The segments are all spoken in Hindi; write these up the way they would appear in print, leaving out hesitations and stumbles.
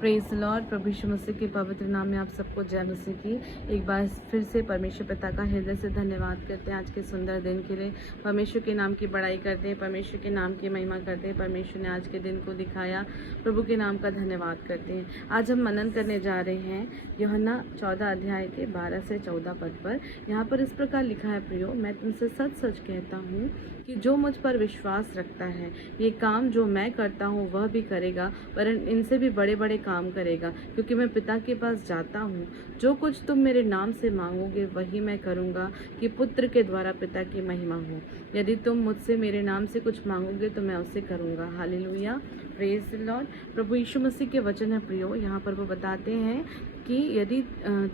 Praise Lord. प्रभु यीशु मसीह के पवित्र नाम में आप सबको जय मसीह की। एक बार फिर से परमेश्वर पिता का हृदय से धन्यवाद करते हैं आज के सुंदर दिन के लिए। परमेश्वर के नाम की बड़ाई करते हैं, परमेश्वर के नाम की महिमा करते हैं। परमेश्वर ने आज के दिन को दिखाया, प्रभु के नाम का धन्यवाद करते हैं। आज हम मनन करने जा रहे हैं यूहन्ना 14 अध्याय के 12 से 14 पद पर। यहाँ पर इस प्रकार लिखा है, प्रियो मैं तुमसे सच सच कहता हूँ कि जो मुझ पर विश्वास रखता है ये काम जो मैं करता हूँ वह भी करेगा, पर इनसे भी बड़े बड़े काम करेगा, क्योंकि मैं पिता के पास जाता हूँ। जो कुछ तुम मेरे नाम से मांगोगे वही मैं करूँगा, कि पुत्र के द्वारा पिता की महिमा हो। यदि तुम मुझसे मेरे नाम से कुछ मांगोगे तो मैं उसे करूँगा। हालेलुया, प्रेज द लॉर्ड। प्रभु यीशु मसीह के वचन है प्रियो। यहाँ पर वो बताते हैं कि यदि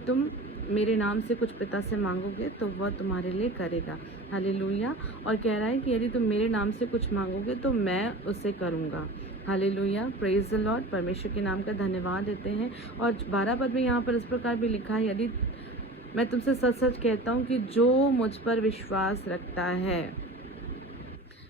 तुम मेरे नाम से कुछ पिता से मांगोगे तो वह तुम्हारे लिए करेगा। हालेलुया। और कह रहा है कि यदि तुम मेरे नाम से कुछ मांगोगे तो मैं उसे करूँगा। हालेलुया, प्रेज द लॉर्ड। परमेश्वर के नाम का धन्यवाद देते हैं। और 12 पद में यहाँ पर इस प्रकार भी लिखा है, यदि मैं तुमसे सच सच कहता हूँ कि जो मुझ पर विश्वास रखता है,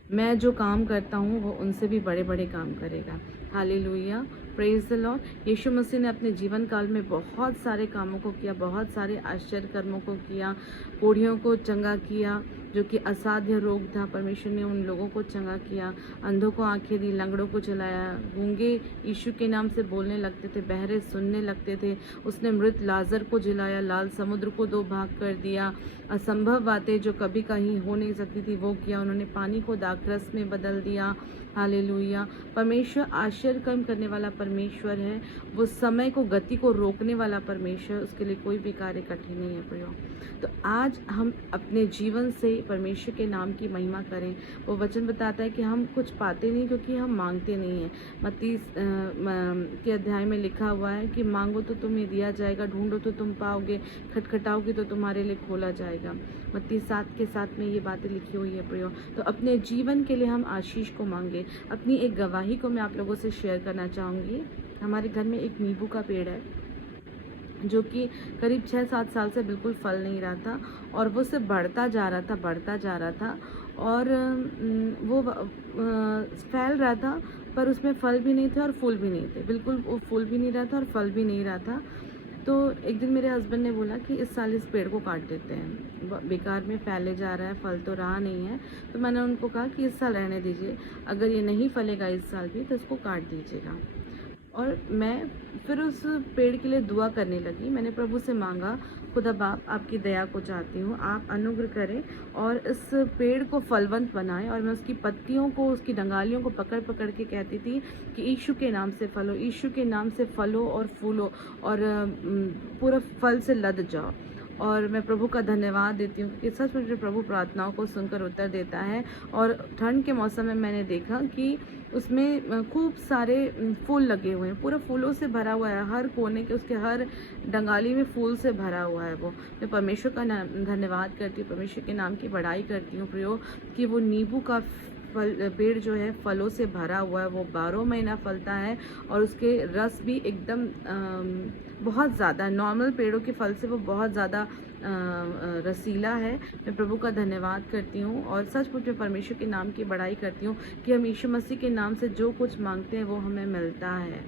मैं जो काम करता हूँ वो उनसे भी बड़े बड़े काम करेगा। हालेलुया, प्रेज द लॉर्ड। यीशु मसीह ने अपने जीवन काल में बहुत सारे कामों को किया, बहुत सारे आश्चर्य कर्मों को किया। कोढ़ियों को चंगा किया, जो कि असाध्य रोग था, परमेश्वर ने उन लोगों को चंगा किया। अंधों को आंखें दी, लंगड़ों को चलाया। गूंगे यीशु के नाम से बोलने लगते थे, बहरे सुनने लगते थे। उसने मृत लाजर को जिलाया, लाल समुद्र को 2 भाग कर दिया। असंभव बातें जो कभी कहीं हो नहीं सकती थी वो किया। उन्होंने पानी को दाखरस में बदल दिया। हालेलुया। परमेश्वर आश्चर्य कर्म करने वाला परमेश्वर है। वो समय को, गति को रोकने वाला परमेश्वर, उसके लिए कोई भी कार्य कठिन नहीं है प्रियो। तो आज हम अपने जीवन से परमेश्वर के नाम की महिमा करें। वो वचन बताता है कि हम कुछ पाते नहीं क्योंकि हम मांगते नहीं हैं। मत्ती के अध्याय में लिखा हुआ है कि मांगो तो तुम्हें दिया जाएगा, ढूंढो तो तुम पाओगे, खटखटाओगे तो तुम्हारे लिए खोला जाएगा। मत्ती 7 के 7 में ये बातें लिखी हुई है प्रियो। तो अपने जीवन के लिए हम आशीष को मांगे। अपनी एक गवाही को मैं आप लोगों से शेयर करना चाहूँगी। हमारे घर में एक नींबू का पेड़ है जो कि करीब 6-7 साल से बिल्कुल फल नहीं रहा था, और वो सिर्फ बढ़ता जा रहा था और वो फैल रहा था, पर उसमें फल भी नहीं थे और फूल भी नहीं थे। बिल्कुल वो फूल भी नहीं रहा था और फल भी नहीं रहा था। तो एक दिन मेरे हस्बैंड ने बोला कि इस साल इस पेड़ को काट देते हैं, बेकार में फैले जा रहा है, फल तो रहा नहीं है। तो मैंने उनको कहा कि इस साल रहने दीजिए, अगर ये नहीं फलेगा इस साल भी तो इसको काट दीजिएगा। और मैं फिर उस पेड़ के लिए दुआ करने लगी। मैंने प्रभु से मांगा, खुदा बाप आपकी दया को चाहती हूँ, आप अनुग्रह करें और इस पेड़ को फलवंत बनाएं। और मैं उसकी पत्तियों को, उसकी डंगालियों को पकड़ पकड़ के कहती थी कि यीशु के नाम से फलो, यीशु के नाम से फलो और फूलो और पूरा फल से लद जाओ। और मैं प्रभु का धन्यवाद देती हूँ क्योंकि सच मुझे प्रभु प्रार्थनाओं को सुनकर उत्तर देता है। और ठंड के मौसम में मैंने देखा कि उसमें खूब सारे फूल लगे हुए हैं, पूरा फूलों से भरा हुआ है, हर कोने के, उसके हर डंगाली में फूल से भरा हुआ है। वो मैं परमेश्वर का धन्यवाद करती हूँ, परमेश्वर के नाम की बड़ाई करती हूँ प्रियो, कि वो नींबू का पेड़ जो है फलों से भरा हुआ है। वो 12 महीना फलता है और उसके रस भी एकदम बहुत ज़्यादा, नॉर्मल पेड़ों के फल से वो बहुत ज़्यादा रसीला है। मैं प्रभु का धन्यवाद करती हूँ और सचमुच में परमेश्वर के नाम की बड़ाई करती हूँ कि हम यीशु मसीह के नाम से जो कुछ मांगते हैं वो हमें मिलता है।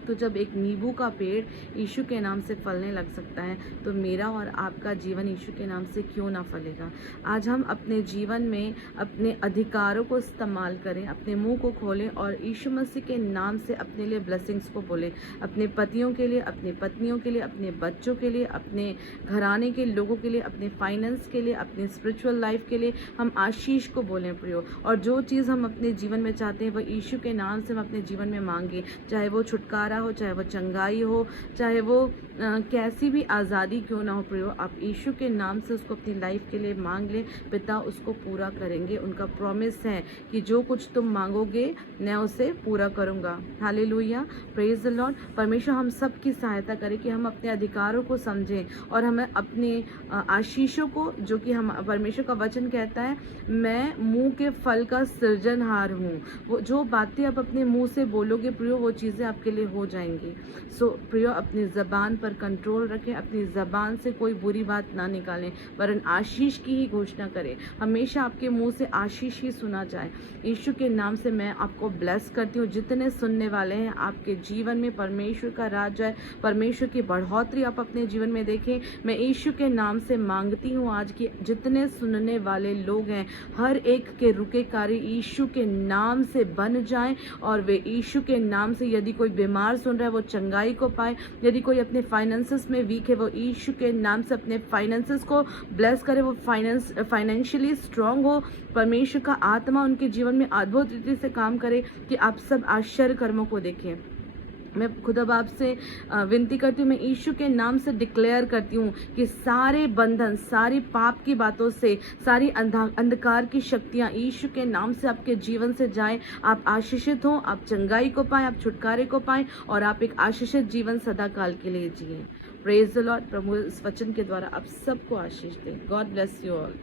तो जब एक नींबू का पेड़ यीशु के नाम से फलने लग सकता है तो मेरा और आपका जीवन यीशु के नाम से क्यों ना फलेगा। आज हम अपने जीवन में अपने अधिकारों को इस्तेमाल करें, अपने मुंह को खोलें और यीशु मसीह के नाम से अपने लिए ब्लेसिंग्स को बोलें। अपने पतियों के लिए, अपनी पत्नियों के लिए, अपने बच्चों के लिए, अपने घराने के लोगों के लिए, अपने फाइनेंस के लिए, अपने स्पिरिचुअल लाइफ के लिए हम आशीष को बोलें प्रियो। और जो चीज़ हम अपने जीवन में चाहते हैं वह यीशु के नाम से हम अपने जीवन में मांगे, चाहे वो छुटकारा हो, चाहे वो चंगाई हो, चाहे वो कैसी भी आज़ादी क्यों ना हो प्रियो। आप यीशु के नाम से उसको अपनी लाइफ के लिए मांग लें, पिता उसको पूरा करेंगे। उनका प्रॉमिस है कि जो कुछ तुम मांगोगे मैं उसे पूरा करूँगा। हालेलुया, प्रेज द लॉर्ड। परमेश्वर हम सब की सहायता करे कि हम अपने अधिकारों को समझें और हमें अपने आशीषों को, जो कि हम, परमेश्वर का वचन कहता है मैं मुंह के फल का सृजनहार हूँ। वो जो बातें आप अपने मुंह से बोलोगे प्रियो वो चीज़ें आपके लिए हो जाएंगी। सो प्रियो, अपनी ज़बान पर कंट्रोल रखें, अपनी ज़बान से कोई बुरी बात ना निकालें, वरन आशीष की ही घोषणा करें। हमेशा आपके मुंह से आशीष ही सुना जाए। यीशु के नाम से मैं आपको ब्लेस करती हूँ। जितने सुनने वाले हैं, आपके जीवन में परमेश्वर का राज है, परमेश्वर की बढ़ोतरी आप अपने जीवन में देखें। मैं यीशु के नाम से मांगती हूँ आज की जितने सुनने वाले लोग हैं, हर एक के रुके कार्य यीशु के नाम से बन जाएं, और वे यीशु के नाम से, यदि कोई बीमार सुन रहा है वो चंगाई को पाए, यदि कोई अपने फाइनेंसेस में वीक है वो यीशु के नाम से अपने फाइनेंसेस को ब्लेस करे, वो फाइनेंशियली स्ट्रांग हो। परमेश्वर का आत्मा उनके जीवन में अद्भुत रीति से काम करे कि आप सब आश्चर्य कर्मों को देखें। मैं खुद अब आपसे विनती करती हूँ, मैं यीशु के नाम से डिक्लेयर करती हूँ कि सारे बंधन, सारी पाप की बातों से, सारी अंधकार की शक्तियाँ यीशु के नाम से आपके जीवन से जाएं। आप आशीषित हों, आप चंगाई को पाएं, आप छुटकारे को पाएं, और आप एक आशीषित जीवन सदा काल के लिए जिए। Praise the Lord. प्रभु इस वचन के द्वारा आप सबको आशीष दें। God bless you all.